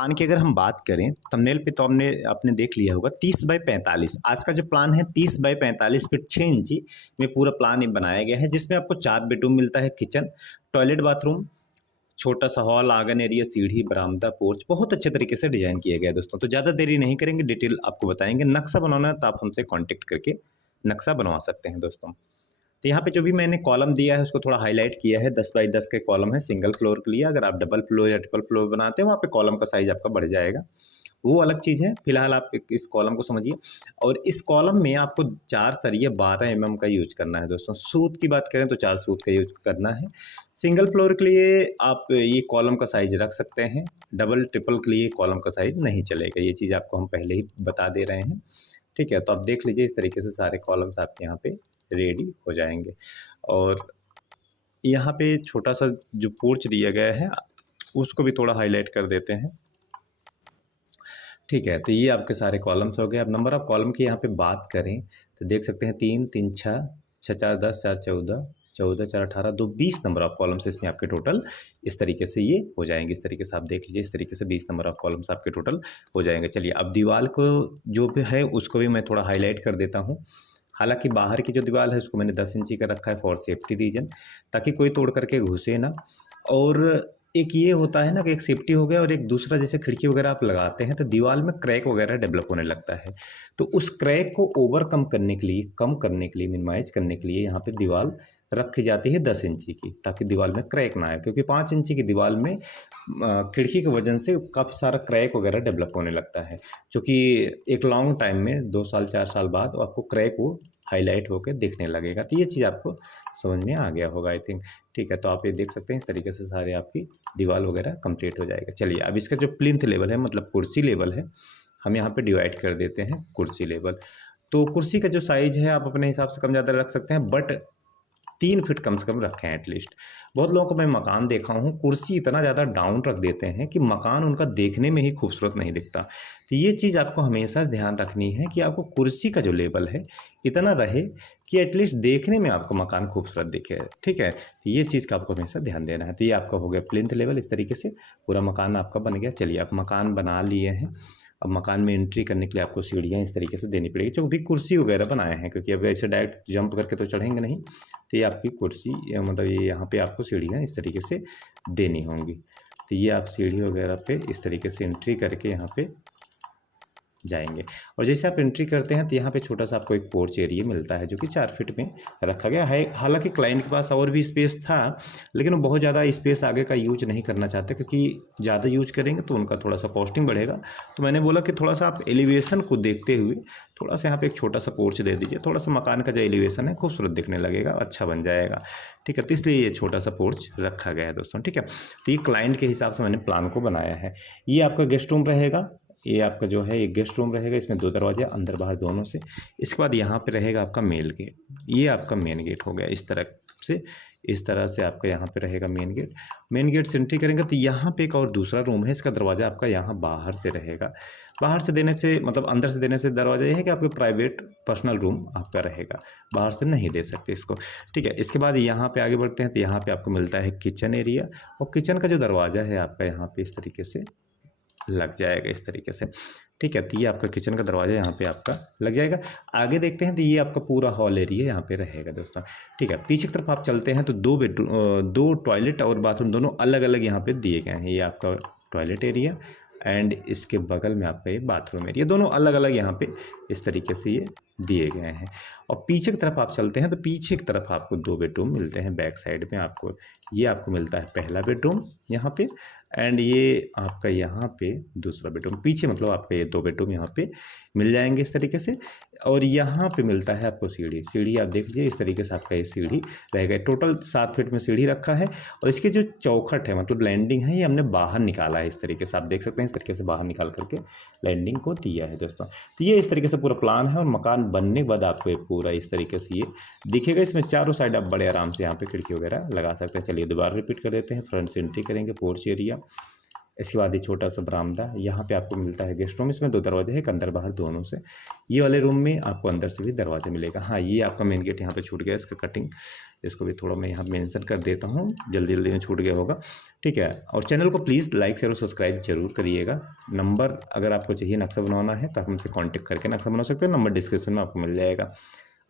Plan की अगर हम बात करें थंबनेल पे तो हमने आपने देख लिया होगा 30 बाई 45। आज का जो प्लान है 30 बाई 45 फीट 6 इंची में पूरा प्लान बनाया गया है, जिसमें आपको 4 बेडरूम मिलता है, किचन, टॉयलेट, बाथरूम, छोटा सा हॉल, आंगन एरिया, सीढ़ी, बरामदा, पोर्च, बहुत अच्छे तरीके से डिजाइन किया गया है दोस्तों। तो ज़्यादा देरी नहीं करेंगे, डिटेल आपको बताएंगे। नक्शा बनाना है तो आप हमसे कॉन्टेक्ट करके नक्शा बनवा सकते हैं दोस्तों। तो यहाँ पे जो भी मैंने कॉलम दिया है उसको थोड़ा हाईलाइट किया है। 10 बाई 10 के कॉलम है सिंगल फ्लोर के लिए। अगर आप डबल फ्लोर या ट्रिपल फ्लोर बनाते हैं वहाँ पे कॉलम का साइज आपका बढ़ जाएगा, वो अलग चीज़ है। फिलहाल आप इस कॉलम को समझिए। और इस कॉलम में आपको 4 सरिये 12 mm का यूज करना है दोस्तों। सूत की बात करें तो 4 सूत का यूज करना है। सिंगल फ्लोर के लिए आप ये कॉलम का साइज रख सकते हैं, डबल ट्रिपल के लिए कॉलम का साइज नहीं चलेगा। ये चीज़ आपको हम पहले ही बता दे रहे हैं, ठीक है। तो आप देख लीजिए, इस तरीके से सारे कॉलम्स आपके यहाँ पे रेडी हो जाएंगे। और यहाँ पे छोटा सा जो पोर्च दिया गया है उसको भी थोड़ा हाईलाइट कर देते हैं, ठीक है। तो ये आपके सारे कॉलम्स हो गए। अब नंबर ऑफ कॉलम की यहाँ पे बात करें तो देख सकते हैं 3 3 6 6 4 10 4 14 14 4 18 2 20 नंबर ऑफ कॉलम्स इसमें आपके टोटल इस तरीके से ये हो जाएंगे। इस तरीके से आप देख लीजिए, इस तरीके से 20 नंबर ऑफ कॉलम्स आपके टोटल हो जाएंगे। चलिए अब दीवार को जो भी है उसको भी मैं थोड़ा हाईलाइट कर देता हूँ। हालांकि बाहर की जो दीवार है उसको मैंने 10 इंची का रखा है फॉर सेफ्टी रीजन, ताकि कोई तोड़ करके घुसे ना। और एक ये होता है ना कि एक सेफ्टी हो गया, और एक दूसरा जैसे खिड़की वगैरह आप लगाते हैं तो दीवार में क्रैक वगैरह डेवलप होने लगता है। तो उस क्रैक को ओवरकम करने के लिए, कम करने के लिए, मिनिमाइज करने के लिए यहाँ पे दीवार रखी जाती है 10 इंची की, ताकि दीवार में क्रैक ना आए। क्योंकि 5 इंची की दीवार में खिड़की की वजह से काफ़ी सारा क्रैक वगैरह डेवलप होने लगता है, जो कि एक लॉन्ग टाइम में 2 साल 4 साल बाद आपको क्रैक वो हाईलाइट होकर दिखने लगेगा। तो ये चीज़ आपको समझ में आ गया होगा आई थिंक, ठीक है। तो आप ये देख सकते हैं इस तरीके से सारे आपकी दीवार वगैरह कंप्लीट हो जाएगा। चलिए अब इसका जो प्लिंथ लेवल है, मतलब कुर्सी लेवल है, हम यहाँ पे डिवाइड कर देते हैं कुर्सी लेवल। तो कुर्सी का जो साइज़ है आप अपने हिसाब से कम ज़्यादा रख सकते हैं, बट 3 फीट कम से कम रखें एटलीस्ट। बहुत लोगों को मैं मकान देखा हूँ कुर्सी इतना ज़्यादा डाउन रख देते हैं कि मकान उनका देखने में ही खूबसूरत नहीं दिखता। तो ये चीज़ आपको हमेशा ध्यान रखनी है कि आपको कुर्सी का जो लेवल है इतना रहे कि एटलीस्ट देखने में आपको मकान खूबसूरत दिखे, ठीक है। तो ये चीज़ का आपको हमेशा ध्यान देना है। तो ये आपका हो गया प्लिंथ लेवल, इस तरीके से पूरा मकान आपका बन गया। चलिए आप मकान बना लिए हैं। अब मकान में एंट्री करने के लिए आपको सीढ़ियाँ इस तरीके से देनी पड़ेगी, जो भी कुर्सी वगैरह बनाए हैं, क्योंकि अब ऐसे डायरेक्ट जंप करके तो चढ़ेंगे नहीं। तो ये आपकी कुर्सी मतलब ये यहाँ पे आपको सीढ़ियाँ इस तरीके से देनी होंगी। तो ये आप सीढ़ी वगैरह पे इस तरीके से एंट्री करके यहाँ पे जाएंगे। और जैसे आप एंट्री करते हैं तो यहाँ पे छोटा सा आपको एक पोर्च एरिया मिलता है, जो कि 4 फीट में रखा गया है। हालांकि क्लाइंट के पास और भी स्पेस था, लेकिन वो बहुत ज़्यादा स्पेस आगे का यूज नहीं करना चाहते, क्योंकि ज़्यादा यूज करेंगे तो उनका थोड़ा सा कॉस्टिंग बढ़ेगा। तो मैंने बोला कि थोड़ा सा आप एलिवेशन को देखते हुए थोड़ा सा यहाँ पे एक छोटा सा पोर्च दे दीजिए, थोड़ा सा मकान का जो एलिवेशन है खूबसूरत दिखने लगेगा, अच्छा बन जाएगा, ठीक है। तो इसलिए ये छोटा सा पोर्च रखा गया है दोस्तों, ठीक है। तो ये क्लाइंट के हिसाब से मैंने प्लान को बनाया है। ये आपका गेस्ट रूम रहेगा, ये आपका जो है एक गेस्ट रूम रहेगा, इसमें 2 दरवाजे अंदर बाहर दोनों से। इसके बाद यहाँ पे रहेगा आपका मेन गेट, ये आपका मेन गेट हो गया। इस तरह से आपका यहाँ पे रहेगा मेन गेट। मेन गेट से एंट्री करेंगे तो यहाँ पे एक और दूसरा रूम है, इसका दरवाज़ा आपका यहाँ बाहर से रहेगा। बाहर से देने से मतलब अंदर से देने से दरवाज़ा ये है कि आपके प्राइवेट पर्सनल रूम आपका रहेगा, बाहर से नहीं दे सकते इसको, ठीक है। इसके बाद यहाँ पे आगे बढ़ते हैं तो यहाँ पे आपको मिलता है किचन एरिया, और किचन का जो दरवाज़ा है आपका यहाँ पे इस तरीके से लग जाएगा, इस तरीके से, ठीक है। तो ये आपका किचन का दरवाज़ा यहाँ पे आपका लग जाएगा। आगे देखते हैं तो ये आपका पूरा हॉल एरिया यहाँ पे रहेगा दोस्तों, ठीक है। पीछे की तरफ आप चलते हैं तो 2 बेडरूम, 2 टॉयलेट और बाथरूम दोनों अलग अलग यहाँ पे दिए गए हैं। ये आपका टॉयलेट एरिया एंड इसके बगल में आपका ये बाथरूम एरिया, दोनों अलग अलग यहाँ पे इस तरीके से ये दिए गए हैं। और पीछे की तरफ आप चलते हैं तो पीछे की तरफ आपको 2 बेडरूम मिलते हैं। बैक साइड में आपको ये आपको मिलता है पहला बेडरूम यहाँ पे, एंड ये आपका यहाँ पे दूसरा बेडरूम पीछे, मतलब आपका ये 2 बेडरूम यहाँ पे मिल जाएंगे इस तरीके से। और यहाँ पे मिलता है आपको सीढ़ी आप देख लीजिए, इस तरीके से आपका ये सीढ़ी रहेगा। टोटल 7 फीट में सीढ़ी रखा है, और इसके जो चौखट है मतलब लैंडिंग है, ये हमने बाहर निकाला है इस तरीके से, आप देख सकते हैं इस तरीके से बाहर निकाल करके लैंडिंग को दिया है दोस्तों। तो ये इस तरीके से पूरा प्लान है, और मकान बनने के बाद आपको ये पूरा इस तरीके से ये दिखेगा। इसमें चारों साइड आप बड़े आराम से यहाँ पे खिड़की वगैरह लगा सकते हैं। चलिए दोबारा रिपीट कर देते हैं। फ्रंट से एंट्री करेंगे, पोर्च एरिया, इसके बाद ये छोटा सा बरामदा, यहाँ पे आपको मिलता है गेस्ट रूम। इसमें 2 दरवाजे हैं, एक अंदर बाहर दोनों से। ये वाले रूम में आपको अंदर से भी दरवाजा मिलेगा। हाँ, ये आपका मेन गेट यहाँ पे छूट गया, इसका कटिंग, इसको भी थोड़ा मैं यहाँ मेंशन कर देता हूँ, जल्दी जल्दी में छूट गया होगा, ठीक है। और चैनल को प्लीज़ लाइक शेयर और सब्सक्राइब जरूर करिएगा। नंबर अगर आपको चाहिए नक्शा बनवाना है तो आप हमसे कॉन्टैक्ट करके नक्शा बना सकते हैं, नंबर डिस्क्रिप्शन में आपको मिल जाएगा।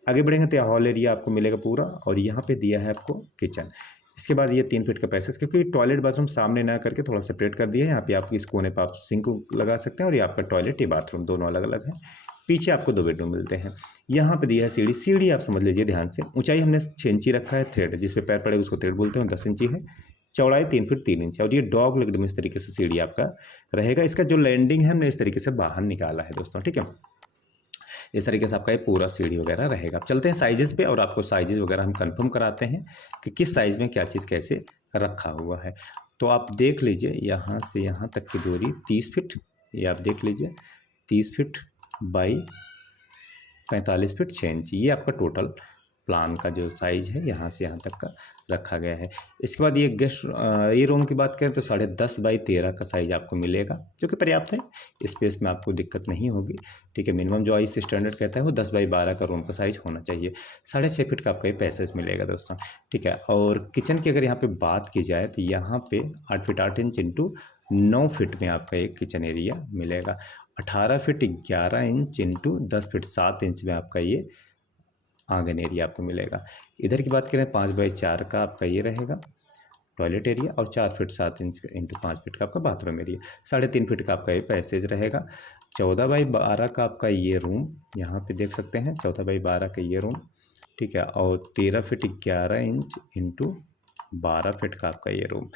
आगे बढ़ेंगे तो हॉल एरिया आपको मिलेगा पूरा, और यहाँ पे दिया है आपको किचन। इसके बाद ये 3 फीट का पैसेज, क्योंकि टॉयलेट बाथरूम सामने ना करके थोड़ा सेपरेट कर दिया है। यहाँ पे आप इस कोने पर आप सिंक लगा सकते हैं, और ये आपका टॉयलेट, ये बाथरूम दोनों अलग अलग है। पीछे आपको 2 बेडरूम मिलते हैं। यहाँ पे दिया है सीढ़ी। सीढ़ी आप समझ लीजिए ध्यान से, ऊंचाई हमने 6 इंची रखा है, थ्रेड जिस पे पैर पड़ेगा उसको थ्रेड बोलते हैं, 10 इंची है। चौड़ाई 3 फीट 3 इंच है, और ये डॉग लेग में इस तरीके से सीढ़ी आपका रहेगा। इसका जो लैंडिंग है हमने इस तरीके से बाहर निकाला है दोस्तों, ठीक है। इस तरीके से आपका ये पूरा सीढ़ी वगैरह रहेगा। अब चलते हैं साइजेस पे, और आपको साइजेस वगैरह हम कंफर्म कराते हैं कि किस साइज़ में क्या चीज़ कैसे रखा हुआ है। तो आप देख लीजिए, यहाँ से यहाँ तक की दूरी 30 फीट, ये आप देख लीजिए 30 फीट बाई 45 फीट 6 इंच, ये आपका टोटल प्लान का जो साइज़ है यहाँ से यहाँ तक का रखा गया है। इसके बाद ये गेस्ट ये रूम की बात करें तो 10.5 बाई 13 का साइज़ आपको मिलेगा, जो कि पर्याप्त है, स्पेस में आपको दिक्कत नहीं होगी, ठीक है। मिनिमम जो आईएस स्टैंडर्ड कहता है वो 10 बाई 12 का रूम का साइज़ होना चाहिए। 6.5 फीट का आपका ये पैसेज मिलेगा दोस्तों, ठीक है। और किचन की अगर यहाँ पर बात की जाए तो यहाँ पर 8 फीट 8 इंच इंटू 9 फीट में आपका एक किचन एरिया मिलेगा। 18 feet 11 inch into 10 feet 7 inch में आपका ये आंगन एरिया आपको मिलेगा। इधर की बात करें 5 बाई 4 का आपका ये रहेगा टॉयलेट एरिया, और 4 फीट 7 इंच इंटू 5 फीट का आपका बाथरूम एरिया। 3.5 फीट का आपका ये पैसेज रहेगा। 14 बाई 12 का आपका ये रूम यहाँ पे देख सकते हैं, 14 बाई 12 का ये रूम, ठीक है। और 13 फीट 11 इंच इंटू 12 फीट का आपका ये रूम,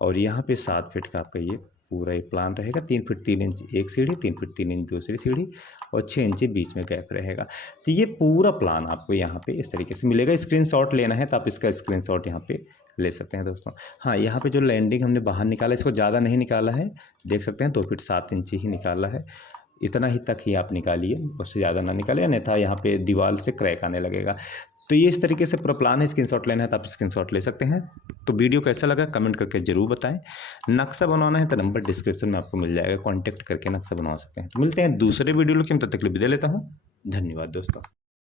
और यहाँ पे 7 फीट का आपका ये पूरा ये प्लान रहेगा। 3 फीट 3 इंच एक सीढ़ी, 3 फीट 3 इंच दूसरी सीढ़ी, और 6 इंच बीच में गैप रहेगा। तो ये पूरा प्लान आपको यहाँ पे इस तरीके से मिलेगा। स्क्रीनशॉट लेना है तो आप इसका स्क्रीनशॉट यहाँ पे ले सकते हैं दोस्तों। हाँ, यहाँ पे जो लैंडिंग हमने बाहर निकाला, इसको ज़्यादा नहीं निकाला है, देख सकते हैं 2 फीट 7 इंच ही निकाला है। इतना ही तक ही आप निकालिए, उससे ज़्यादा ना निकालिए, अन्यथा यहाँ पे दीवार से क्रैक आने लगेगा। तो ये इस तरीके से पूरा प्लान है। स्क्रीनशॉट लेना है तो आप स्क्रीनशॉट ले सकते हैं। तो वीडियो कैसा लगा कमेंट करके ज़रूर बताएं। नक्शा बनवाना है तो नंबर डिस्क्रिप्शन में आपको मिल जाएगा, कॉन्टैक्ट करके नक्शा बनवा सकते हैं। तो मिलते हैं दूसरे वीडियो में, तब तक के लिए विदा लेता हूँ। धन्यवाद दोस्तों।